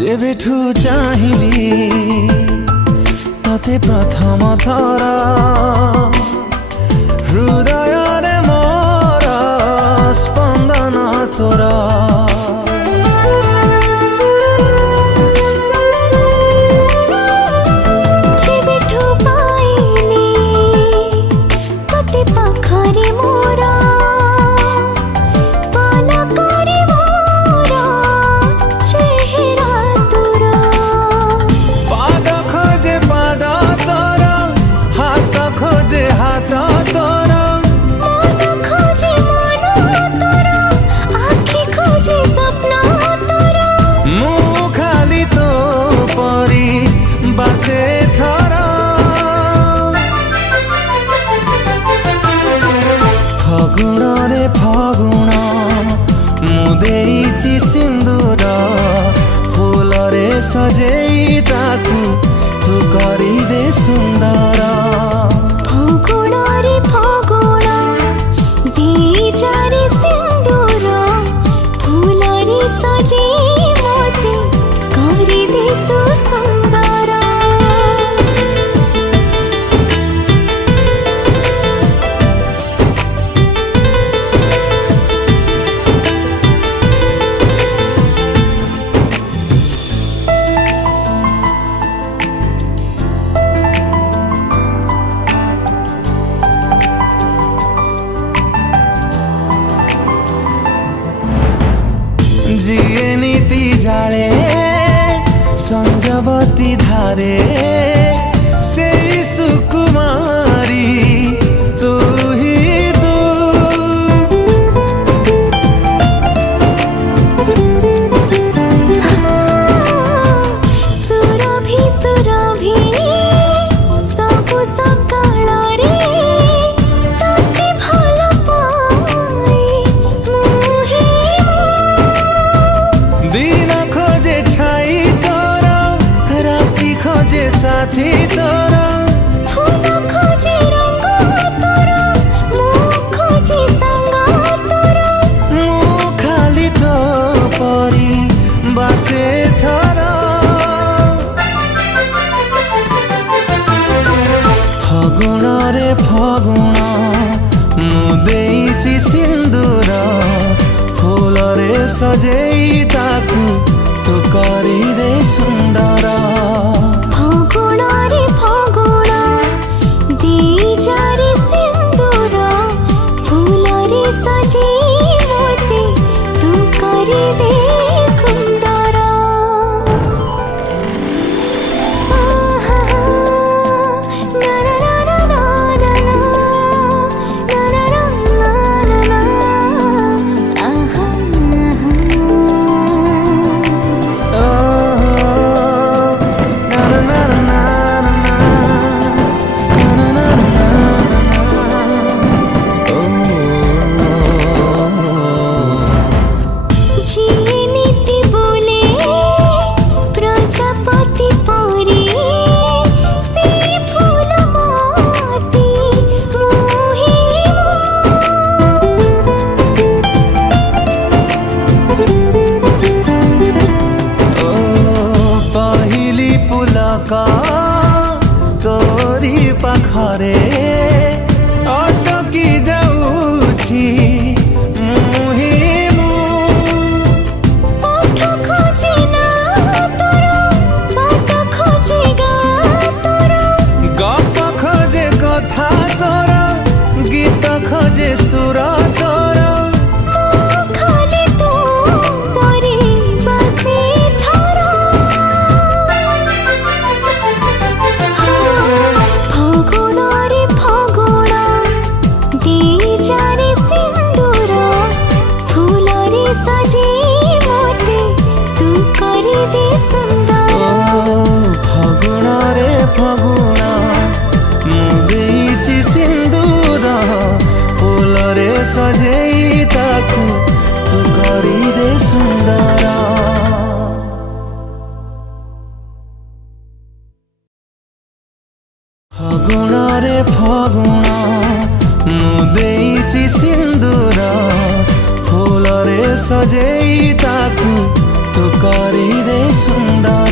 जेबेठू चाहिली तते प्रथम थर हृदय रे मोर स्पंदन तोर जेबेठू पाइली तते पाखरे मोर से थरा फगुण रे फगुण मुदेइची सिंदूर फूल रे सजेई ताकू तू करी दे सुंदर फगुण रे फगुण देई जारी सिंदूर फूल रे सजेई मोते करी दे तू सुंदर जिए नीति जाले संजवती धारे से सुकुमारी तू ही तू सुरभि सुरभि सब सकाळ रे तते भल पाए मुहे दिन खोजे छाई तोरा राति खोजे साथी तोरा फूल खोजे रंग तोरा मुँह खोजे संग तोरा मुँह खाली तो परी बासे थरा फगुण रे फगुण मुदेइची सिंदूर फूल रे सजेई ताकू तू करी दे सुंदर फगुण रे फगुण देई जारी सिंदूर फूल रे सजेई मोते तू करी दे सुंदर ना ना ना ना ना ना ना ना ना ना आहा जिए नीति बोले प्रजापति परी से फूल मोती मोहि पहिली पुलका तोरी पाखरे अटकी जाऊछि मुहि ओठ खोजे ना तोरा बात खोजे गा तोरा गप खोजे कथा तोरा गीत खोजे सुर तोरा मुँह खाली तू परी बसे थरा फगुण रे फगुण देई जारी सिंदूर फूल रे सजेई मोते तू करी दे सुंदर फगुण रे फगुण मुदेइची सिंदूर फूल रे सजेई ताकू तू करी दे सुंदर फगुण रे फगुण मुदेइची सिंदूर फूल रे सजेई ताकू ତୁ କରିଦେ ସୁନ୍ଦର